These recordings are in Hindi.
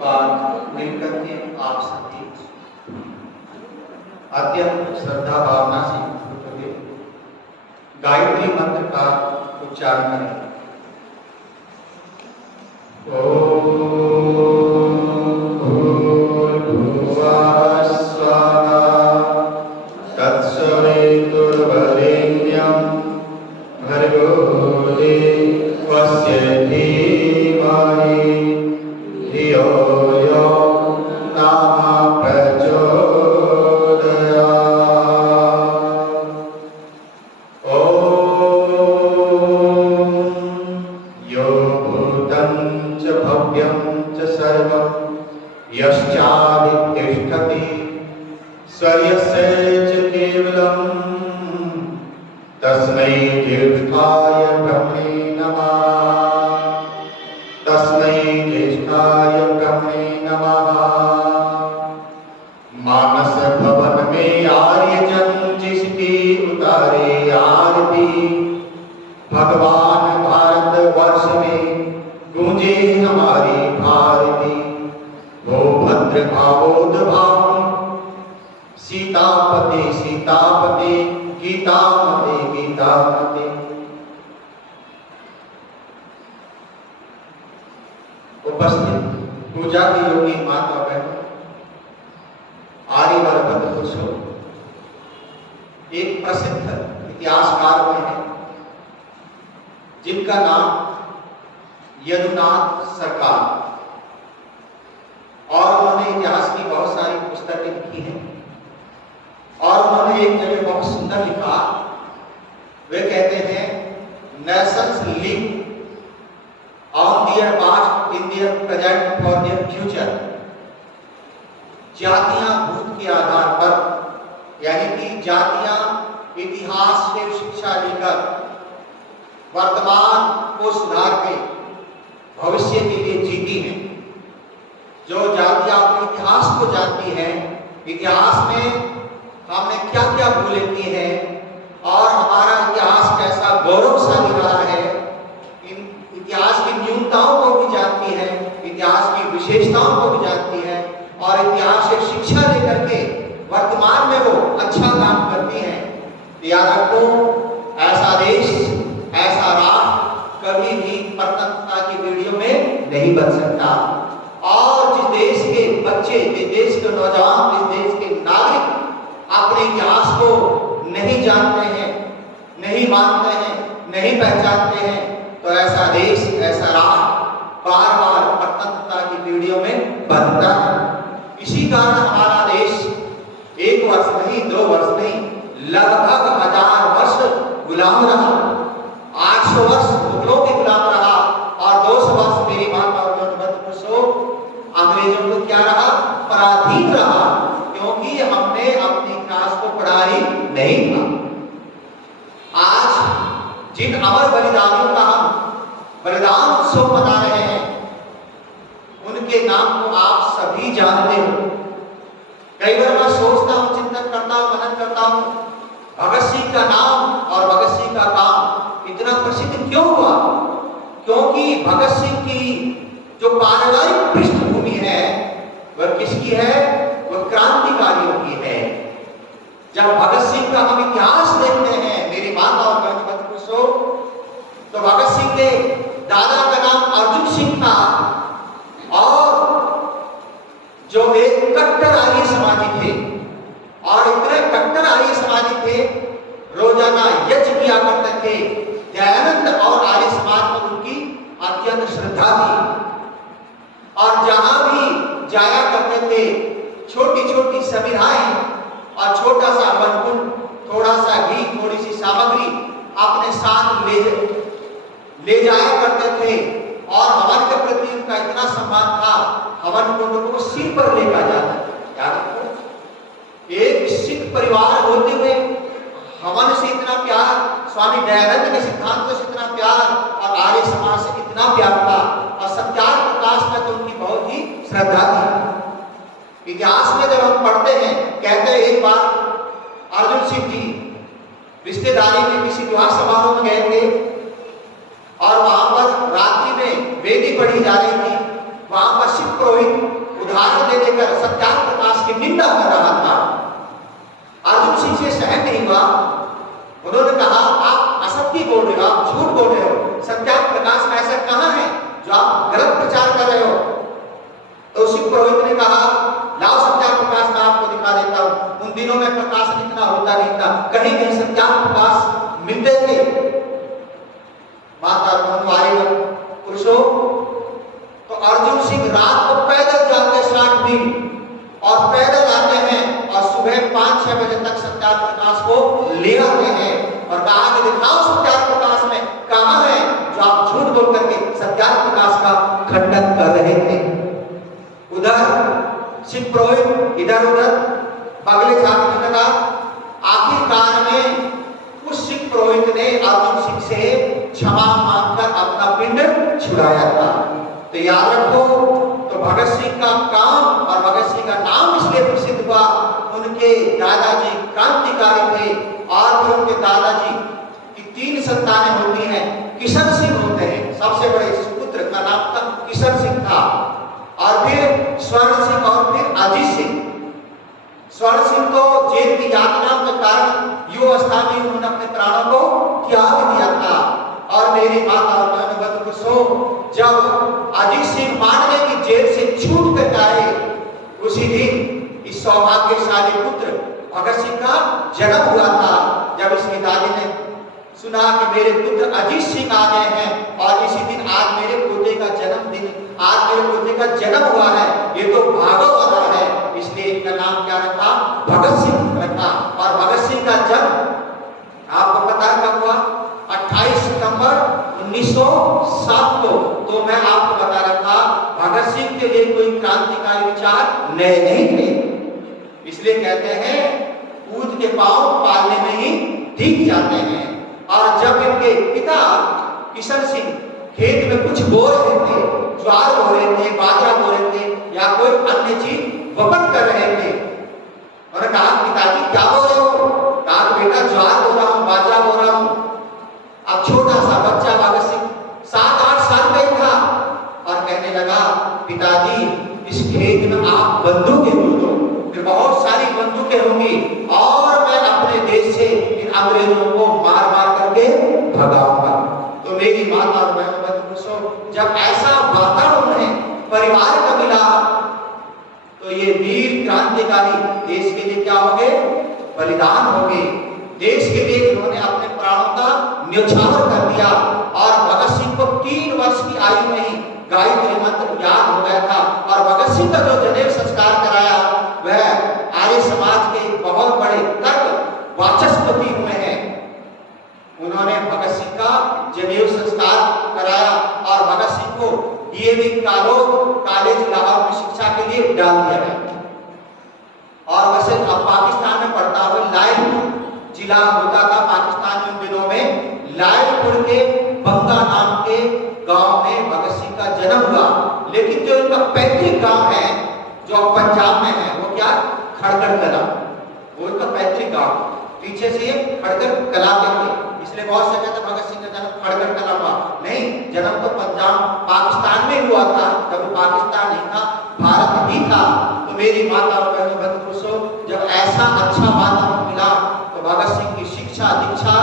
बार मिलकर के आप सभी अत्यंत श्रद्धा भावना से हुए गायत्री मंत्र का उच्चारण करें। यश्चादितिष्ठति स्वयस्य च केवलं तस्मै ज्येष्ठाय ब्रह्मणे नमः। तस्मै ज्येष्ठाय ब्रह्मणे नमः। मानस भवन में आर्यजन जिसकी उतारे आरती, भगवान भारत वर्ष में गूंजे हमारी भारती। वो भद्र भावोद्भाव सीतापते सीतापते गीतामते गीतामते। उपस्थित पूजा की योगी माता बहन आर्यवर बंद पुरुषों, एक प्रसिद्ध इतिहासकार में है जिनका नाम यदुनाथ सरकार, और उन्होंने इतिहास की बहुत सारी पुस्तकें लिखी हैं। और उन्होंने एक जगह बहुत सुंदर लिखा, वे कहते हैं Nations live on their past in their present for their future. जातियां भूत के आधार पर, यानी कि जातियां इतिहास से शिक्षा लेकर वर्तमान को सुधार के भविष्य के लिए जीती हैं। जो जातियां अपने इतिहास को जानती हैं, इतिहास में हमने क्या क्या भूलें की हैं और हमारा इतिहास कैसा गौरवशाली रहा है, इन इतिहास की न्यूनताओं को भी जानती है, इतिहास की विशेषताओं को भी जानती है, और इतिहास से शिक्षा लेकर के वर्तमान में वो अच्छा काम करती हैं। याद रखो, ऐसा देश, ऐसा राष्ट्र कभी भी परतंत्रता की वीडियो में नहीं बन सकता। और जिस देश के बच्चे, जिस देश के नौजवान, जिस देश के नागरिक अपने इतिहास को नहीं जानते हैं, नहीं मानते हैं, नहीं पहचानते हैं, तो ऐसा देश, ऐसा राष्ट्र बार बार परतंत्रता की वीडियो में बनता है। इसी कारण हमारा देश 1 वर्ष नहीं, 2 वर्ष नहीं, लगभग 1000 वर्ष गुलाम रहा। 800 वर्ष मुगलों के गुलाम रहा और 200 वर्ष मेरी माता और अंग्रेजों को क्या रहा, पराधीन रहा, क्योंकि हमने अपने इतिहास को पढ़ा ही नहीं था। आज जिन अमर बलिदानों का हम बलिदान उत्सव मना रहे हैं, उनके नाम को आप सभी जानते हो। कई बार मैं सोचता हूं, चिंतन करता हूं, मनन करता हूं, भगत सिंह का नाम और भगत सिंह का काम इतना प्रसिद्ध क्यों हुआ? क्योंकि भगत सिंह की जो पारिवारिक पृष्ठभूमि है वह किसकी है? वह क्रांतिकारियों की है। जब भगत सिंह का हम इतिहास देखते हैं, मेरी माता और बहनों, तो भगत सिंह के दादा का नाम अर्जुन सिंह था, और जो एक कट्टर आर्य समाजी थे, और इतने कट्टर आर्य समाजी थे, रोजाना यज्ञ किया करते थे। दयानंद और आर्य समाज में उनकी अत्यंत श्रद्धा थी, और जहां भी जाया करते थे, छोटी छोटी समिधाएं और छोटा सा वनकुंड, थोड़ा सा घी, थोड़ी सी सामग्री अपने साथ ले जाया करते थे। और हवन के प्रति उनका इतना सम्मान था, हवन कुंड को सिर पर लेकर जाता था। एक सिख परिवार होते हुए हवन से इतना प्यार, स्वामी दयानंद के सिद्धांतों से इतना प्यार, और आर्य समाज से इतना प्यार था, और सत्यार्थ प्रकाश में तो उनकी बहुत ही श्रद्धा थी। इतिहास में जब हम पढ़ते हैं, कहते हैं एक बार अर्जुन सिंह जी रिश्तेदारी में किसी विवाह समारोह में गए थे, और वहां पर रात्रि में वेदी पढ़ी जा रही थी। वहां पर शिव पुरोहित उदाहरण दे देकर सत्याग्रह प्रकाश की निंदा कर रहा था। अर्जुन सिंह से सहन नहीं हुआ। उन्होंने कहा आप असत्य बोल रहे हो, आप झूठ बोल रहे हो, सत्याग्रह प्रकाश में ऐसा कहां है जो आप गलत प्रचार कर रहे हो। तो सिख पुरोहित ने कहा लाओ सत्याग्रह प्रकाश मैं आपको दिखा देता हूं। उन दिनों में प्रकाशन इतना होता नहीं था, कहीं कहीं सत्याग्रह प्रकाश मिलते थे। माता वारी पुरुषों, तो अर्जुन सिंह रात को पैदल जाते 60 मील और पैदल आते हैं और सुबह 5-6 बजे तक सत्याग्रह प्रकाश को ले आते हैं और कहा कि दिखाओ सत्याग्रह प्रकाश में कहां है जो आप झूठ बोल करके सत्याग्रह प्रकाश का खंडन कर रहे थे। उधर सिख पुरोहित इधर उधर बगले झांकने लगा। आखिरकार में उस सिख पुरोहित ने अर्जुन सिंह से क्षमा मांगकर अपना पिंड छुड़ाया था। तो याद रखो, तो भगत सिंह का काम और भगत सिंह का नाम इसलिए प्रसिद्ध हुआ, उनके दादाजी क्रांतिकारी थे और फिर उनके दादाजी की 3 संतानें होती हैं। किशन सिंह होते हैं, सबसे बड़े पुत्र का नाम था किशन सिंह था, और फिर स्वर्ण सिंह और फिर अजीत सिंह। स्वर्ण सिंह तो जेल की यातना के कारण युवावस्था में उन्होंने अपने प्राणों को त्याग दिया था। और मेरी माता और बहनों को सो, जब अजीत सिंह मान ले कि जेल से छूट कर आए, उसी दिन इस सौभाग्यशाली पुत्र भगत सिंह का जन्म हुआ था। जब इस पिताजी ने सुना कि मेरे पुत्र अजीत सिंह आ गए हैं और इसी दिन आज मेरे पोते का जन्मदिन, आज मेरे पोते का जन्म हुआ है, ये तो भागवत वाला है, इसलिए इनका नाम क्या रखा, भगत सिंह रखा। और भगत सिंह का जन्म आपको पता है कब हुआ, 28 सितंबर 1907 को। तो मैं आपको बता रहा था भगत सिंह के लिए कोई क्रांतिकारी विचार नए नहीं थे, इसलिए कहते हैं कूद के पांव पालने में ही दिख जाते हैं। और जब इनके पिता किशन सिंह खेत में कुछ बो रहे थे, ज्वार बो रहे थे, बाजरा बो रहे थे या कोई अन्य चीज वपन कर रहे थे, उन्होंने कहा पिताजी क्या बो रहे हो? कहा बेटा ज्वार बो रहा हूं, बाजरा बो रहा हूं। अब छोटा सा बच्चा भगत सिंह 7-8 साल का ही था और कहने लगा पिताजी इस खेत में आप बंदूकें बो दो, फिर बहुत सारी बंदूकें होंगी और मैं अपने देश से इन अंग्रेजों को मार मार करके भगाऊंगा। तो मेरी माता और बहनों, जब ऐसा वातावरण है परिवार का मिला, तो ये वीर क्रांतिकारी देश के लिए क्या हो गए, बलिदान हो गए। देश के लिए इन्होंने अपने प्राणों का न्यौछावर कर दिया। और भगत सिंह को 3 वर्ष की आयु में ही गायत्री मंत्र याद हो गया था। और भगत सिंह का जो जनेऊ संस्कार कराया वह आर्य समाज के बहुत बड़े तर्क वाचस्पति हुए हैं। उन्होंने भगत सिंह का जनेऊ संस्कार कराया और भगत सिंह को डीएवी कॉलेज लाहौर में शिक्षा के लिए डाल दिया गया। और वैसे अब पाकिस्तान में पढ़ता हुआ लायलपुर जिला होता था पाकिस्तान में, उन दिनों में लायलपुर के बंगा नाम के गांव में भगत सिंह का जन्म हुआ। लेकिन जो इनका पैतृक गांव है जो पंजाब में है वो क्या, खड़गड़ कला, वो इनका पैतृक गांव। पीछे से खड़गड़ कला के, इसलिए बहुत से कहते भगत सिंह का जन्म खड़गड़ कला हुआ, नहीं, जन्म तो पंजाब पाकिस्तान में हुआ था, जब वो पाकिस्तान नहीं था, भारत ही था। तो मेरी माता और बहनों, जब ऐसा अच्छा वातावरण मिला तो भगत सिंह की शिक्षा दीक्षा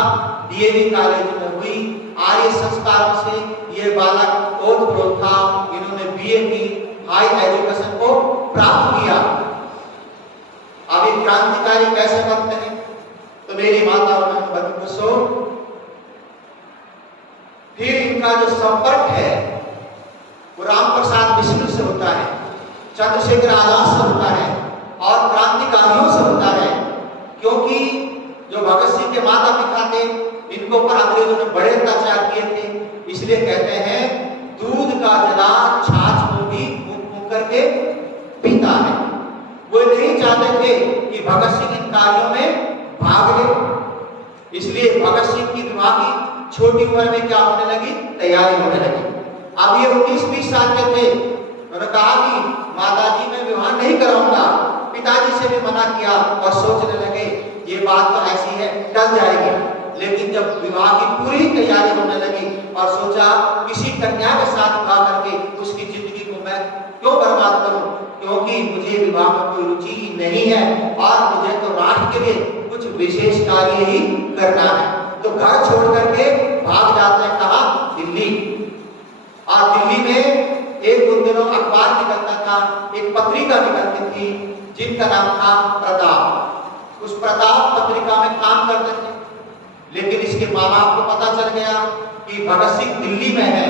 डीएवी कॉलेज में हुई। आर्य संस्कारों से ये बालक ओतप्रोत था, इन्होंने बीए की हाई एजुकेशन को प्राप्त किया। अभी क्रांतिकारी कैसे बनते हैं, तो मेरी माता और बहनों, फिर इनका जो संपर्क है वो राम प्रसाद बिस्मिल से होता है, चंद्रशेखर आजाद से होता है और क्रांतिकारियों से होता है। क्योंकि जो भगत सिंह के माता पिता थे, इनको पर अंग्रेजों ने बड़े अत्याचार किए थे, इसलिए कहते हैं दूध का जला छाछ को भी फूंक करके पीता है। वो नहीं चाहते थे कि भगत सिंह इन कार्यों में भाग ले, इसलिए भगत सिंह की विवाह की छोटी उम्र में क्या होने लगी, तैयारी होने लगी। अब ये 19-20 साल के थे, उन्होंने कहा कि माताजी मैं विवाह नहीं कराऊंगा। पिताजी से भी मना किया और सोचने लगे ये बात तो ऐसी है टल जाएगी। लेकिन जब विवाह की पूरी तैयारी होने लगी और सोचा किसी कन्या के साथ विवाह करके उसकी जिंदगी को मैं क्यों बर्बाद करूं, क्योंकि क्योंकि मुझे विवाह में कोई रुचि ही नहीं है और मुझे तो राष्ट्र के लिए कुछ विशेष कार्य ही करना है। तो घर छोड़ करके भाग जाते हैं कहाँ? दिल्ली। और दिल्ली में एक उन दिनों अखबार निकलता था, एक पत्रिका निकलती थी जिनका नाम था प्रताप। उस प्रताप पत्रिका में काम करते थे। लेकिन इसके माँ बाप को पता चल गया कि भगत सिंह दिल्ली में है।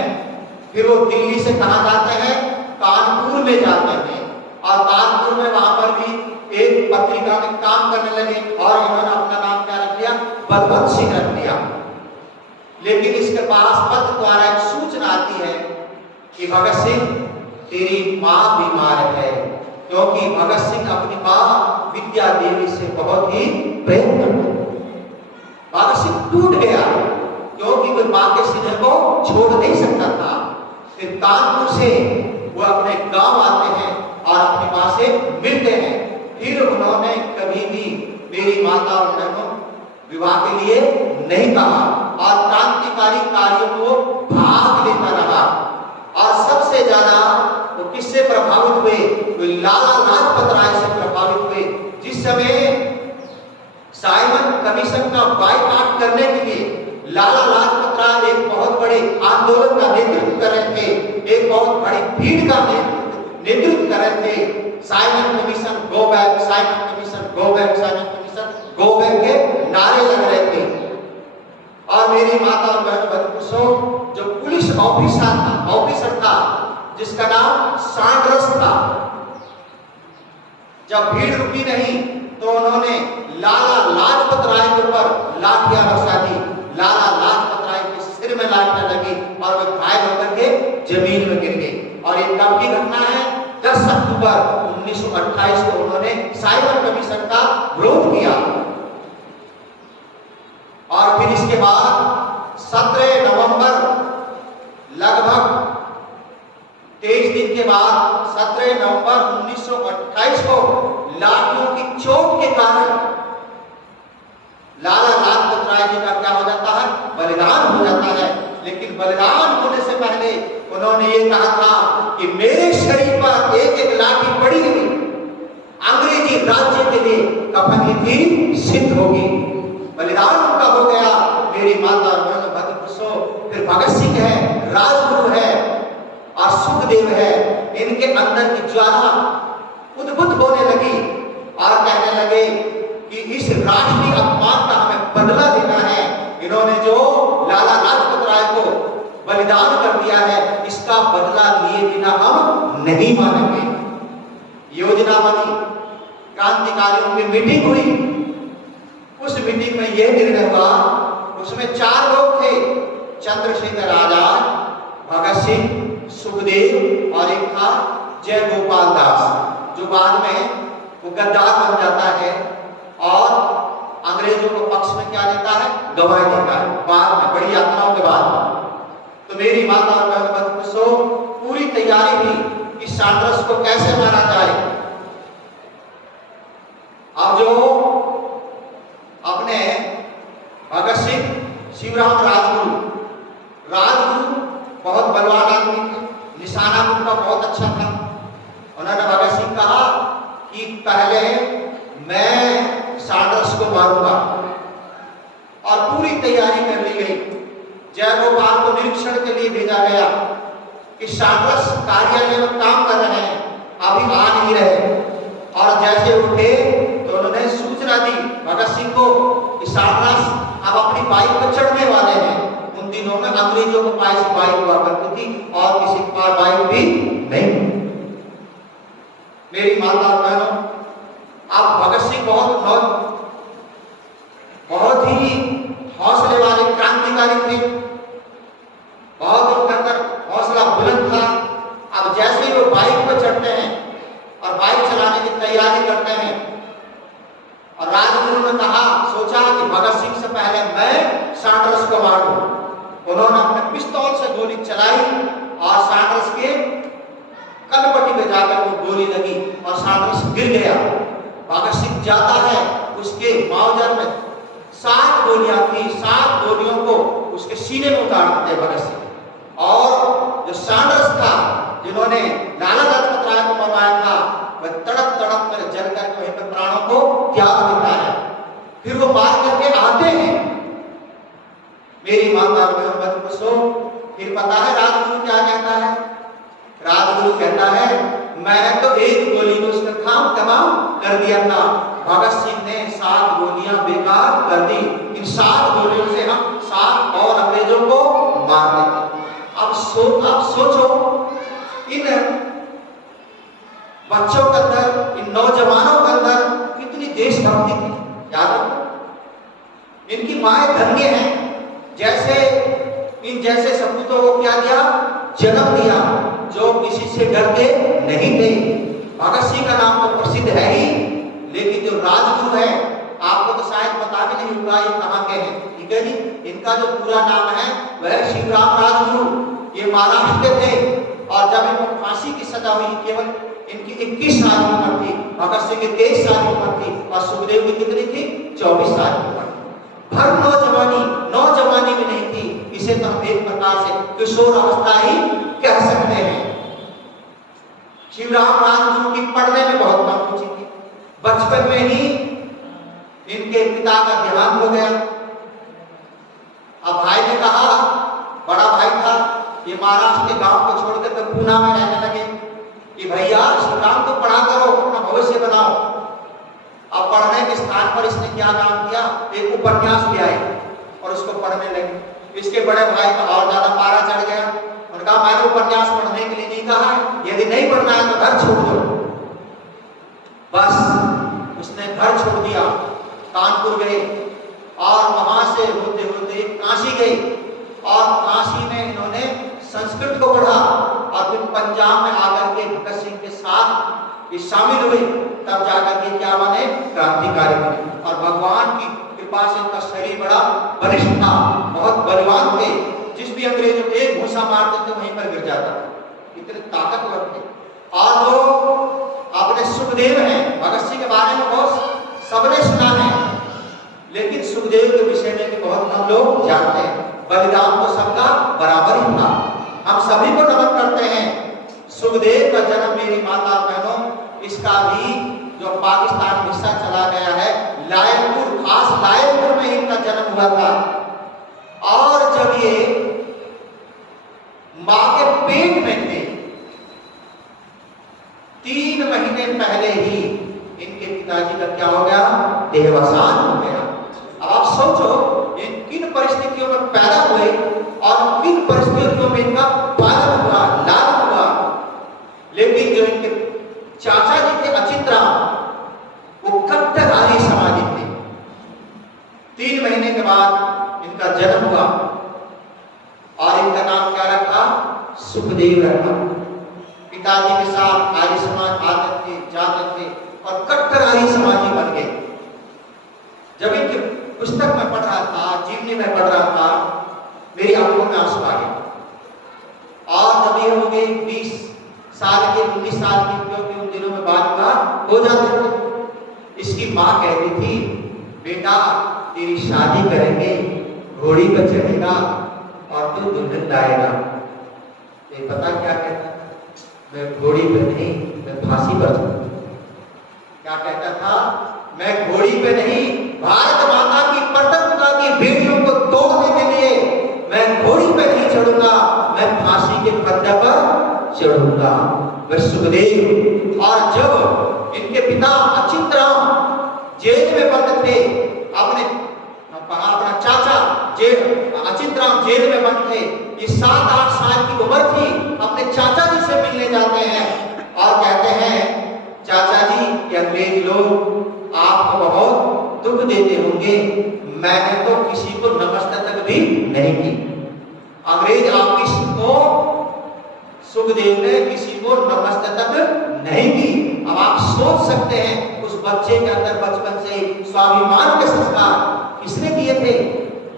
फिर वो दिल्ली से कहाँ जाते हैं? कानपुर में जाते हैं। और कानपुर में वहां पर भी एक पत्रिका में काम करने लगे और इन्होंने अपना नाम क्या रख लिया? बलवंत सिंह रख लिया। लेकिन इसके पास पत्र द्वारा एक सूचना आती है कि भगत सिंह तेरी माँ बीमार है, क्योंकि भगत सिंह अपनी माँ विद्या देवी से बहुत ही प्रेम करते। भगत सिंह टूट गया क्योंकि वो माँ के सीने को छोड़ नहीं सकता था। फिर कानपुर से वो अपने गांव आते हैं और अपनी माँ से मिलते हैं। फिर उन्होंने कभी भी मेरी माता और बहनों विवाह के लिए नहीं कहा और क्रांतिकारी कार्यों को भाग लेता रहा। और सबसे ज्यादा वो किससे प्रभावित हुए? वो लाला लाजपत राय से प्रभावित हुए। जिस समय साइमन कमीशन का बायकॉट करने के लिए लाला लाजपत राय एक बहुत बड़े आंदोलन का नेतृत्व कर रहे थे, एक बहुत बड़ी भीड़ का नेतृत्व कर रहे थे। Simon commission go back, Simon commission go back, Simon commission go back के नारे लग रहे थे। और मेरी माता और बहन जो पुलिस ऑफिसर था जिसका नाम सांड्रस था, जब भीड़ रुकी नहीं तो उन्होंने लाला लाजपत राय के ऊपर लाठियां बरसा दी। लाला लाजपत राय के सिर में लाठियां लगी और वे घायल होकर के जमीन में गिर गए। और ये कब की घटना है? 10 अक्टूबर 1928 को उन्होंने साइमन कमीशन का विरोध किया। और फिर इसके बाद 17 नवंबर लगभग 23 दिन के बाद 17 नवंबर 1928 को लाठियों की चोट के कारण लाला लाजपत राय जी का क्या हो जाता है? बलिदान हो जाता है। लेकिन बलिदान होने से पहले उन्होंने ये कहा था कि मेरे शरीर पर एक एक लाठी पड़ी हुई अंग्रेजी राज्य के लिए कफन थी सिद्ध होगी। बलिदान उनका हो गया। मेरी माता फिर भगत सिंह है, राजगुरु है और सुखदेव है। इनके अंदर की ज्वाला उद्भुत होने लगी और कहने लगे कि इस राष्ट्रीय अपमान का हमें बदला लेना है। इन्होंने जो लाला लाजपत राय को बलिदान कर दिया है, इसका बदला लिए बिना हम नहीं मानेंगे। योजना बनी, क्रांतिकारियों की मीटिंग हुई। उस मीटिंग में यह निर्णय हुआ, उसमें 4 लोग थे, चंद्रशेखर आजाद, भगत सिंह, सुखदेव और एक था जयगोपाल दास, जो बाद में वो गद्दार बन जाता है और अंग्रेजों को पक्ष में क्या देता है? गवाही देता है बाद में, बड़ी यात्राओं के बाद। तो मेरी माता और बहन पूरी तैयारी हुई कि सांड्रस को कैसे मारा जाए। अब जो अपने भगत सिंह, शिवराम राजगुरु बहुत बलवान आदमी थे, निशाना उनका बहुत अच्छा था। उन्होंने भगत सिंह कहा कि पहले मैं सांड्रस को मारूंगा और पूरी तैयारी कर ली गई। जयगोपाल को निरीक्षण के लिए भेजा गया कि सांड्रस कार्यालय में काम कर रहे हैं, अभी आ नहीं रहे। और जैसे उठे तो उन्होंने सूचना दी भगत सिंह को कि सांड्रस अब अपनी बाइक पर चढ़ने वाले हैं। उन दिनों में अंग्रेजों के पास बाइक हुआ करती थी और किसी के पास बाइक भी नहीं। मेरी माता और बहनों, अब भगत सिंह बहुत ही हौसले वाले क्रांतिकारी थे, बहुत उनके अंदर हौसला बुलंद था। अब जैसे ही वो बाइक पर चढ़ते हैं और बाइक चलाने की तैयारी करते हैं, और राजगुरु ने कहा, सोचा कि भगत सिंह से पहले मैं सांड्रस को मारूं। उन्होंने अपने पिस्तौल से गोली चलाई और सांड्रस के कनपट्टी पे जाकर वो गोली लगी और सांड्रस गिर गया। भगत सिंह जाता है, उसके मावजर में 7 गोलियां थी, 7 गोलियों को उसके सीने में उतार देते भगत सिंह। और जो सांड्रस था, जिन्होंने लाला लाजपत राय को मरवाया था, वह तड़प तड़प कर जल कर वहीं पर प्राणों को त्याग देता है। फिर वो मार करके आते हैं। मेरी माता मत पूछो। फिर पता है राजगुरु क्या कहता है? राजगुरु कहता है मैंने तो एक गोली में उसका काम तमाम कर दिया था, भगत सिंह ने 7 गोलियां बेकार कर दी। इन 7 गोलियों से हम 7 और अंग्रेजों को मार देते। अब सोचो इन बच्चों के अंदर, इन नौजवानों के अंदर कितनी देशभक्ति थी। याद रखो, इनकी माएं धन्य हैं, जैसे इन जैसे सपूतों को क्या दिया? जन्म दिया, जो किसी से डरते नहीं थे। भगत सिंह का नाम तो प्रसिद्ध है ही, लेकिन जो राजगुरु है, आपको तो शायद पता भी नहीं होगा ये कहाँ के हैं, ठीक है जी। इनका जो पूरा नाम है वह शिवराम राजगुरु। ये महाराष्ट्र के थे और जब इनको फांसी की सजा हुई, केवल इनकी 21 साल की उम्र थी। भगत सिंह की 23 साल की उम्र थी और सुखदेव की कितनी थी? 24 साल की उम्र। भर नौजवानी भी नहीं थी। इसे तो हम एक प्रकार से किशोर अवस्था ही कह सकते हैं। शिवराम राजगुरु की पढ़ने में बहुत कम रुचि थी। बचपन में ही इनके पिता का देहांत हो गया। अब भाई ने कहा, बड़ा भाई था, ये महाराष्ट्र के गांव को छोड़कर तो पूना में रहने लगे कि भैया शिवराम को पढ़ा करो, अपना भविष्य बनाओ। अब पढ़ने के स्थान पर इसने क्या काम किया? एक उपन्यास ले आए और उसको पढ़ने लगे। इसके बड़े भाई का और ज्यादा पारा चढ़ गया। उनका मैंने उपन्यास पढ़ने के लिए नहीं कहा है, यदि नहीं पढ़ना है तो घर छोड़ दो। बस उसने घर छोड़ दिया, कानपुर गए और वहां से होते होते काशी गए और काशी में इन्होंने संस्कृत को पढ़ा और फिर पंजाब में आकर के भगत सिंह के साथ ये शामिल हुए। तब जाकर के क्या बने? क्रांतिकारी बने। और भगवान की कृपा से इनका शरीर बड़ा बलिष्ठ था, बहुत बलवान थे। जिस भी अंग्रेज को एक घूंसा मारते थे वहीं पर गिर जाता, इतने ताकतवर थे। और जो अपने सुखदेव हैं, भगत सिंह के बारे में बहुत सबने सुना है, लेकिन सुखदेव के विषय में भी बहुत कम लोग जानते हैं। बलिदान तो सबका बराबर ही था, हम सभी को नमन करते हैं। सुखदेव का जन्म, मेरी माता बहनों, इसका भी जो पाकिस्तान हिस्सा चला गया है, लायलपुर, खास लायलपुर में इनका जन्म हुआ था। और जब ये मां के पेट में थे, 3 महीने पहले ही इनके पिताजी का क्या हो गया? देहावसान हो गया। अब आप सोचो इन किन परिस्थितियों में पैदा हुए और किन परिस्थितियों में इनका पालन हुआ, लालन हुआ। लेकिन जो इनके चाचा जी थे अचिंतराम, वो कट्टर आर्य समाजी थे। 3 महीने के बाद इनका जन्म हुआ और इनका नाम क्या रखा? सुखदेव रखा। पिताजी के साथ आर्य समाज आते थे, जाते थे और कट्टर आर्य समाजी बन गए। जब इनके पुस्तक में पढ़ रहा था, जीवनी में पढ़ रहा था, मेरी आंखों में आंसू आ गए। और जब ये हो गए 20 साल के, 19 साल की, क्योंकि उन दिनों में बाल विवाह हो जाते थे। इसकी माँ कहती थी, बेटा तेरी शादी करेंगे, घोड़ी पर चढ़ेगा और तू दुल्हन लाएगा। ये पता क्या कहता था? मैं घोड़ी पर नहीं, मैं फांसी पर चढ़ूंगा। क्या कहता था? मैं घोड़ी पे नहीं, भारत माता की प्रतज्ञता की बेड़ियों को तोड़ने के लिए मैं घोड़ी पे नहीं चढ़ूंगा, मैं फांसी के फंदे पर चढ़ूंगा। वह सुखदेव। और जब इनके पिता अचिंतराम जेल में बंद थे, अपना चाचा अचिंतराम जेल में बंद थे, ये 7-8 साल की उम्र थी, अपने चाचा जी से मिलने जाते हैं और कहते हैं, चाचा जी ये अंग्रेज लोग आपको बहुत दुख देते होंगे, मैंने तो किसी को नमस्ते भी नहीं की। अंग्रेज आपकी को सुखदेव ने किसी को नमस्ते नहीं की। अब आप सोच सकते हैं उस बच्चे के अंदर बचपन से स्वाभिमान के संस्कार किसने किए थे?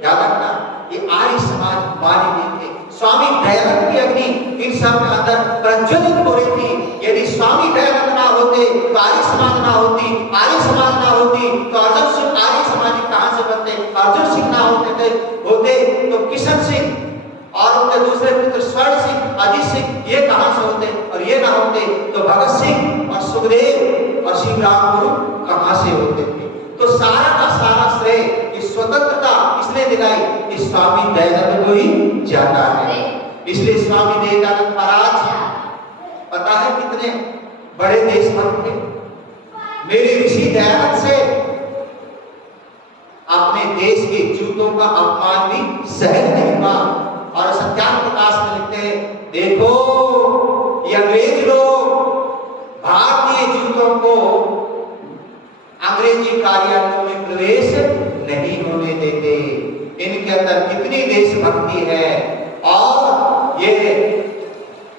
याद रखना, ये आर्य समाज वाले भी थे। स्वामी दयानंद की अग्नि इन सब के अंदर प्रज्वलित हो रही थी। यदि स्वामी दयानंद ना होते तो आर्य समाज ना होती, आर्य समाज ना होती तो अर्जुन सिंह आर्य समाज कहां से बनते? अर्जुन सिंह ना होते तो किशन सिंह और उनके दूसरे पुत्र स्वर्ण सिंह, अजीत सिंह, ये कहां से होते? और ये ना होते तो भगत सिंह और सुखदेव और शिवरामपुर कहां से होते थे। तो सारा का सारा श्रेय इस स्वतंत्रता किसने दिलाई, इस स्वामी दयानंद को ही जाता है। इसलिए स्वामी दयानंद महाराज पता है कितने बड़े देशभक्त थे। मेरे ऋषि दयानंद से अपने देश के जूतों का अपमान भी सहन नहीं हुआ। और सत्याग्रह प्रकाश में लिखते हैं, देखो ये अंग्रेज लोग भारतीय जूतों को अंग्रेजी कार्यालयों में प्रवेश नहीं होने देते। इनके अंदर कितनी देशभक्ति है। और ये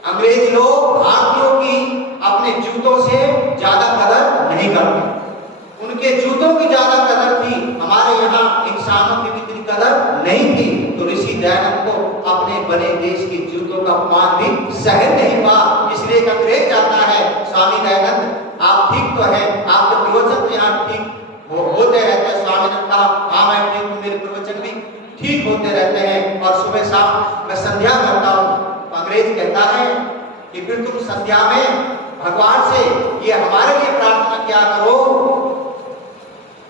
अंग्रेज लोग भारतीयों की अपने जूतों से ज्यादा कदर नहीं करते, उनके जूतों की ज्यादा कदर थी, हमारे यहाँ इंसानों की भी इतनी कदर नहीं थी। तो ऋषि दयानंद को अपने बने देश के जूतों का अपमान भी सहन नहीं हुआ। इसलिए एक अंग्रेज जाता है, स्वामी दयानंद आप ठीक तो है, आपके प्रवचन तो यहाँ ठीक होते रहते हैं। स्वामी ने कहा हाँ मैं ठीक हूँ, मेरे प्रवचन भी ठीक होते रहते हैं और सुबह शाम मैं संध्या करता हूँ। अंग्रेज कहता है कि फिर तुम संध्या में भगवान से ये हमारे लिए प्रार्थना किया करो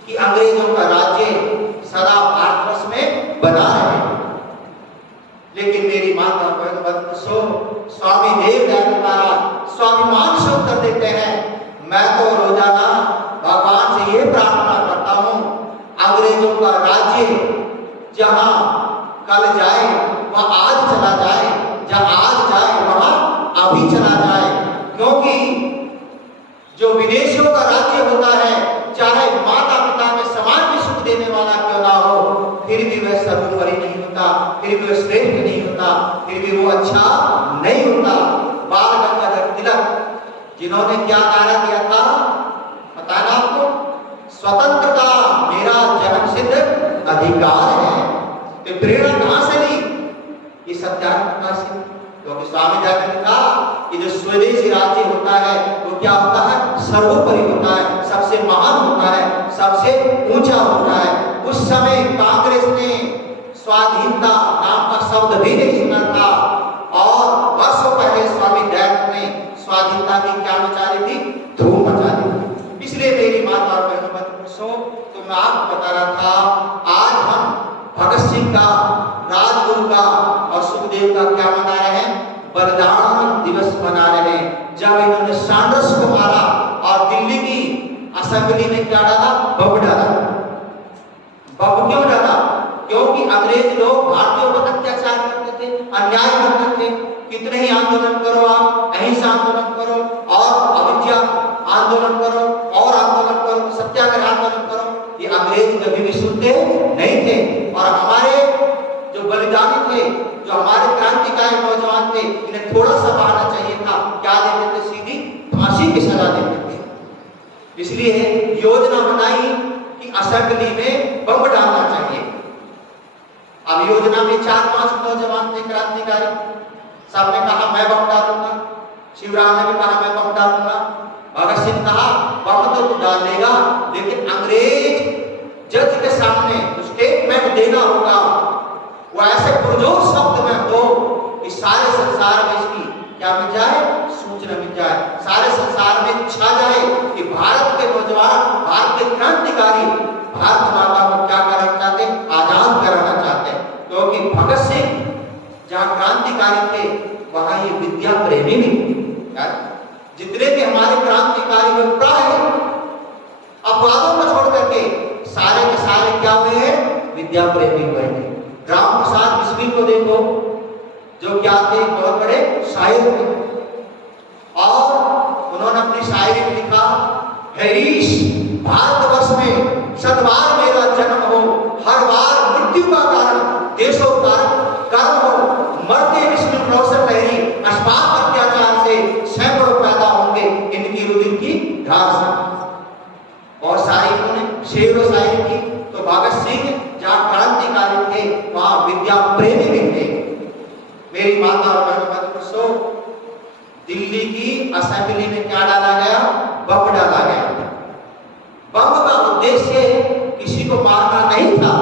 कि अंग्रेजों का राज्य सदा भारतवर्ष में बना रहे। लेकिन मेरी माता स्वामी देव दयानंद महाराज स्वाभिमान से उत्तर देते हैं, मैं तो रोजाना भगवान से ये प्रार्थना करता हूँ अंग्रेजों का राज्य जहाँ कल जाए वह आज चला जाए, जहाँ आज जाए वहाँ अभी चला जाए। क्योंकि जो विदेशियों का राज्य होता है, चाहे माता पिता के समान भी सुख देने वाला क्यों ना हो, फिर भी वह सर्वोपरि नहीं होता, फिर भी वह श्रेष्ठ नहीं होता, फिर भी वो अच्छा नहीं होता। बाल गंगाधर तिलक जिन्होंने क्या नारा दिया था पता ना आपको, स्वतंत्रता मेरा जन्मसिद्ध अधिकार है। तो प्रेरणा कहां से ली, ये सत्याग्रह से। क्योंकि स्वामी दयानंद ने कहा कि जो स्वदेशी राज्य होता है वो क्या होता है, सर्वोपरि होता है, सबसे महान होता है, सबसे ऊंचा होता है। उस समय कांग्रेस ने स्वाधीनता नाम का शब्द भी नहीं सुना था और वर्षों पहले स्वामी दयानंद ने स्वाधीनता की क्या मचा दी थी, धूम मचा दी थी। इसलिए मेरी माता और बहनों तो मैं आपको बता रहा था, आज हम भगत सिंह का, राजगुरु का और सुखदेव का क्या मना रहे हैं, बलिदान दिवस मना रहे हैं। जब इन्होंने सैंडर्स को मारा और दिल्ली की असेंबली में क्या डाला, बम डाला। बम क्यों डाला, क्योंकि अंग्रेज लोग भारतीयों पर अत्याचार करते थे, अन्याय करते थे। कितने ही आंदोलन करो आप, अहिंसा आंदोलन करो और अविद्या आंदोलन करो और आंदोलन करो, सत्याग्रह आंदोलन करो, ये अंग्रेज कभी भी सुनते नहीं थे। और हमारे जो बलिदानी थे, जो हमारे क्रांतिकारी नौजवान थे, इन्हें थोड़ा सा बहाना चाहिए था, क्या देते थे, सीधी फांसी की सजा देते थे। इसलिए योजना बनाई कि असेंबली में बम डालना चाहिए। अब योजना में 4-5 नौजवान थे क्रांतिकारी, सबने कहा मैं बम डालूंगा, शिवराम ने भी कहा मैं बम डालूंगा। भगत सिंह कहा बम तो तू डाल देगा, लेकिन अंग्रेज जज के सामने स्टेटमेंट देना होगा, वो ऐसे पुरजोर शब्द में हो कि सारे संसार में इसकी क्या मिल जाए, सूचना मिल जाए, सारे संसार में छा जाए कि भारत के नौजवान, भारत के क्रांतिकारी भारत माता को क्या करना चाहते, आजाद कराना चाहते हैं। क्योंकि भगत सिंह जहाँ क्रांतिकारी थे वहां ये विद्या प्रेमी भी, जितने भी हमारे क्रांतिकारी हुए प्राय अपवादों को छोड़ करके सारे के सारे क्या हुए हैं, विद्या प्रेमी हुए हैं। राम प्रसाद बिस्मिल को देखो, जो क्या थे, बहुत बड़े शायर थे और उन्होंने अपनी शायरी में लिखा, हरीश भारतवर्ष में शतबार मेरा जन्म हो, हर बार मृत्यु का कारण देशों कारण कर्म हो, मरते बिस्मिल रोशन लहरी अस्पात अत्याचार से सैकड़ों पैदा होंगे इनकी रुधिर की धार से। और सारी उन्होंने शेर व शायरी की। तो भगत सिंह जहाँ क्रांतिकारी थे वहां विद्या प्रेमी भी थे। मेरी माता और बहनों, दिल्ली की असेंबली में क्या डाला गया, बम डाला गया। बम का उद्देश्य किसी को मारना नहीं था,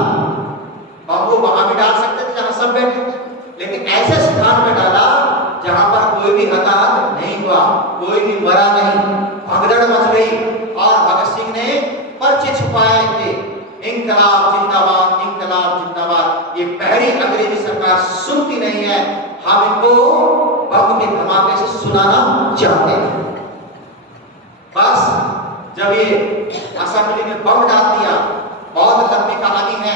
बम को वहां भी डाल सकते थे जहां सब बैठे थे, लेकिन ऐसे स्थान में डाला जहां पर कोई भी हताहत नहीं हुआ, कोई भी मरा नहीं, भगदड़ हम इनको बम के धमाके से सुनाना चाहते हैं। बस जब ये असेंबली में बम डाल दिया, बहुत लंबी कहानी है,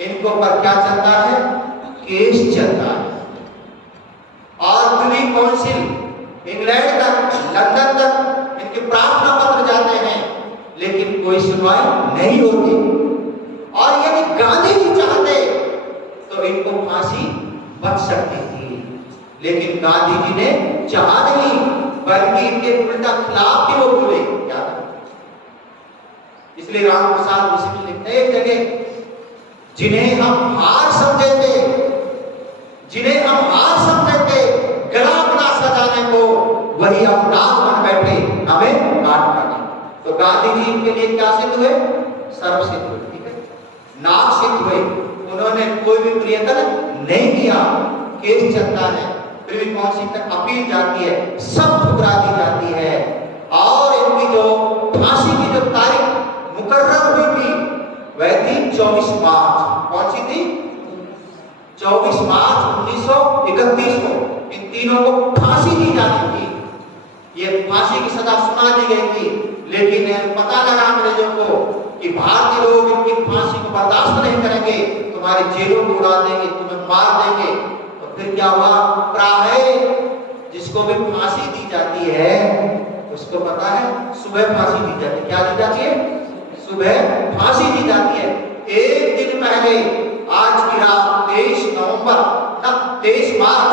इनको पर क्या चलता है, केस चलता है। और प्रिवी काउंसिल इंग्लैंड तक, लंदन तक इनके प्रार्थना पत्र जाते हैं, लेकिन कोई सुनवाई नहीं होती। और यदि गांधी जी चाहते तो इनको फांसी बच सकती थी, लेकिन गांधी जी ने चाहा नहीं, बल्कि इनके उल्टा खिलाफ भी वो बोले। क्या था? इसलिए राम प्रसाद मिश्र लिखते हैं एक जगह, जिन्हें हम हार समझे थे, जिन्हें हम हार समझे थे गला अपना सजाने को, वही अब नाग बन बैठे हमें काट पाने। तो गांधी जी के लिए क्या सिद्ध हुए? सर्व सिद्ध हुए, ठीक है, नाग सिद्ध हुए। उन्होंने कोई भी प्रयत्न नहीं किया, केस चलता है, प्रिवी काउंसिल तक अपील जाती है, सब ठुकरा दी जाती है। और इनकी जो फांसी की जो तारीख मुकर्रर हुई थी वह थी 24 मार्च। कौन सी थी? 24 मार्च 1931 को इन तीनों को फांसी दी जानी थी। ये फांसी की सजा सुना दी गई थी, लेकिन पता लगा अंग्रेजों को कि भारतीय लोग इनकी फांसी को बर्दाश्त नहीं करेंगे, तुम्हारी जेलों को उड़ा देंगे, तुम्हें मार देंगे। तो फिर क्या हुआ? प्राय जिसको भी फांसी दी जाती है उसको पता है सुबह फांसी दी जाती है। क्या दी जाती है? सुबह फांसी दी जाती है। एक दिन पहले, आज की रात 23 मार्च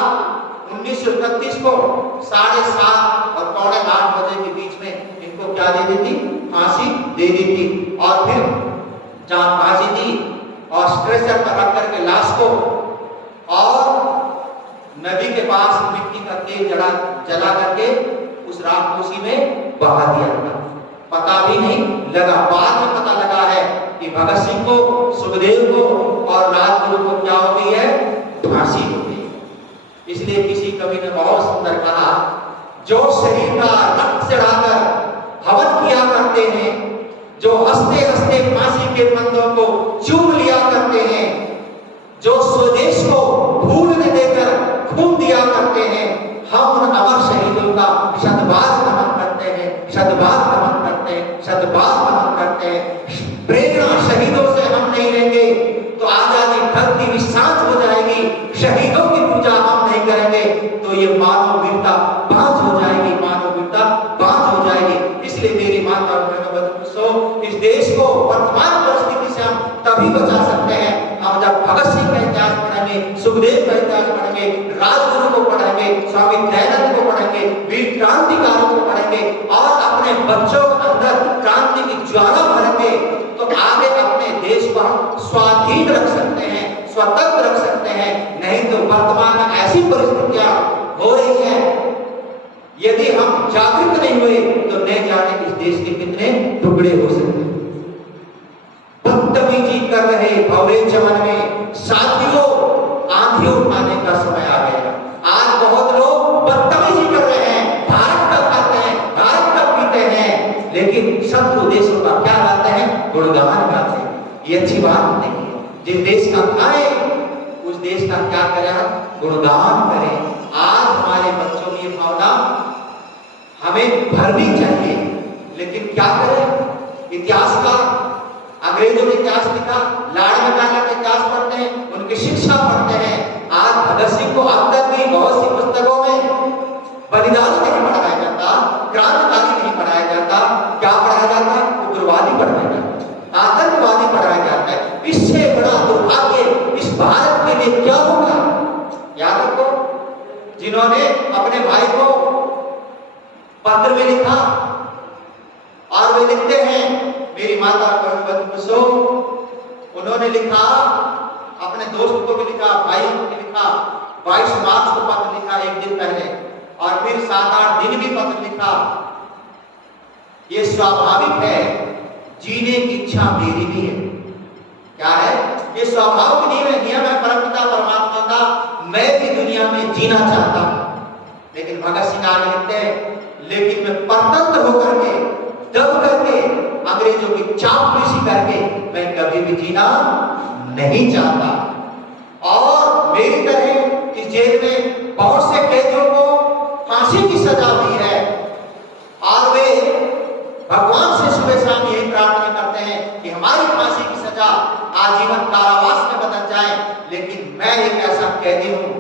1931 को 7:30 और 7:45 बजे के बीच में इनको क्या दे दी थी? फांसी दे दी थी। और फिर जहां फांसी दी और स्ट्रेचर पर रख करके लाश को और नदी के पास मिट्टी का तेल जला करके उस रामकोसी में बहा दिया था। पता भी नहीं लगा, बाद में पता लगा है कि भगत सिंह को, सुखदेव को और राजगुरु को क्या हो गई है? फांसी हो गई। इसलिए किसी कवि ने बहुत सुंदर कहा, जो शरीर का रक्त चढ़ाकर हवन किया करते हैं, जो हंसते हंसते फांसी के फंदों को चूम लिया करते हैं, जो स्वदेश को भूलने देकर खून दिया करते हैं, हम उन अमर शहीदों का शतबाद नमन करते हैं, शतबाद नमन करते हैं, शतबाद नमन करते हैं। प्रेरणा शहीदों से हम नहीं लेंगे तो आजादी धरती भी शांत हो जाएगी। शहीदों की पूजा हम नहीं करेंगे तो ये मानव वीरता बांझ हो जाएगी, मानव वीरता बांझ हो जाएगी। इसलिए मेरी माता और इस देश को वर्तमान परिस्थिति से हम तभी बचा सकते हैं हम जब भगत सिंह का इतिहास पढ़ेंगे, सुखदेव का इतिहास पढ़ेंगे, राजगुरु को पढ़ेंगे, स्वामी दयानंद को पढ़ेंगे, वीर क्रांतिकारों को पढ़ेंगे और अपने बच्चों के अंदर क्रांति की ज्वाला भरेंगे, तो आगे अपने देश को हम स्वाधीन रख सकते हैं, स्वतंत्र रख सकते हैं। नहीं तो वर्तमान में ऐसी परिस्थितियां हो रही हैं, यदि हम जागृत नहीं हुए तो नहीं जाने इस देश के कितने टुकड़े हो सकते हैं। बदतमीजी कर रहे भवरे चमन में साथियों, आंधी उठाने का समय आ गया। आज बहुत लोग बदतमीजी कर रहे हैं, भारत का खाते हैं, भारत का पीते हैं, लेकिन शत्रु देशों का क्या गाते हैं? गुणगान गाते हैं। ये अच्छी बात नहीं है। जिस देश का खाए उस देश का क्या करें? गुणगान करें। आज हमारे बच्चों की भावना हमें भरनी चाहिए, लेकिन क्या करें? इतिहास का अंग्रेजों ने इतिहास लिखा, लाड़ मकाना का इतिहास पढ़ते हैं, उनकी शिक्षा पढ़ते हैं। आज भगत सिंह को अब तक भी बहुत सी पुस्तकों में बलिदान नहीं पढ़ाया जाता, क्रांतिकारी नहीं पढ़ाया जाता। क्या पढ़ाया जाता? उग्रवादी पढ़ाया जाता, आतंकवादी पढ़ाया जाता है। इससे बड़ा दुर्भाग्य इस भारत के लिए क्या होगा? याद रखो, जिन्होंने अपने भाई को पत्र में लिखा और वे लिखते हैं, मेरी माता बसो, उन्होंने लिखा, अपने दोस्त को भी लिखा, भाई को भी लिखा, 22 मार्च को पत्र लिखा, एक दिन पहले, और फिर 7-8 दिन भी पत्र लिखा। ये स्वाभाविक है, जीने की इच्छा मेरी भी है। क्या है? ये स्वाभाविक नियम है परमपिता परमात्मा का, मैं भी दुनिया में जीना चाहता हूं। लेकिन भगत सिंह आगे लिखते हैं, लेकिन मैं परतंत्र होकर के, दब करके, अंग्रेजों की चापलूसी करके मैं कभी भी जीना नहीं चाहता। और मेरी तरह इस जेल में बहुत से कैदियों को फांसी की सजा हुई है और वे भगवान से सुबह शाम यही प्रार्थना करते हैं कि हमारी फांसी की सजा आजीवन कारावास में बदल जाए। लेकिन मैं एक ऐसा कैदी हूं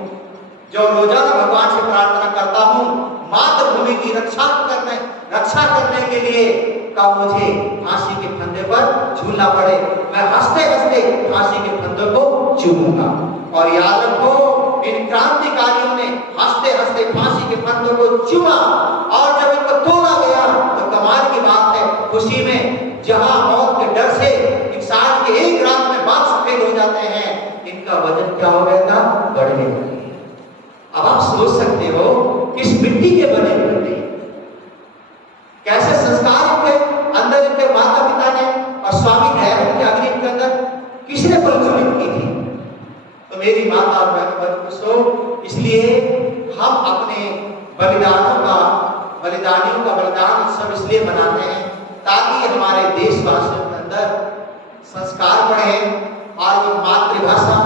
जो रोजाना भगवान से प्रार्थना करता हूं मातृभूमि की रक्षा करने के लिए कब मुझे फांसी के फंदे पर झूलना पड़े, मैं हंसते हंसते फांसी के फंदे को चूमूंगा। और याद रखो, इन क्रांतिकारियों ने हंसते हंसते फांसी के फंदों को चूमा और जब इनको तोड़ा गया तो कमाल की बात है, खुशी में जहां मौत के डर से इंसान के एक रात में बाल सफेद हो जाते हैं, इनका वजन क्या हो गया था? बढ़ने लगा। अब आप सोच सकते हो किस मिट्टी के बने हुए थे, कैसे संस्कार इनके अंदर इनके माता पिता ने और स्वामी दयानंद के अग्नि के अंदर किसने प्रज्वलित की थी। तो मेरी माता और बहनों, इसलिए हम अपने बलिदानियों का बलिदान उत्सव इसलिए मनाते हैं ताकि हमारे देशवासियों के अंदर संस्कार बढ़े और वो मातृभाषा,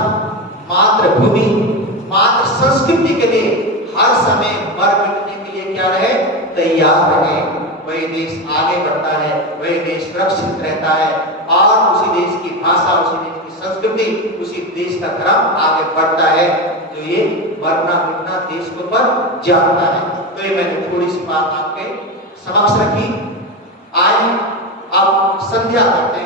मातृभूमि, मातृ संस्कृति के लिए हर समय मर मिटने के लिए क्या रहे? तैयार रहे। वही देश आगे बढ़ता है, वही देश सुरक्षित रहता है और उसी देश की भाषा, उसी देश की संस्कृति, उसी देश का धर्म आगे बढ़ता है जो ये मरना मिटना देश को पर जानता है। तो ये मैंने थोड़ी सी बात आपके समक्ष रखी। आए अब संध्या करते हैं।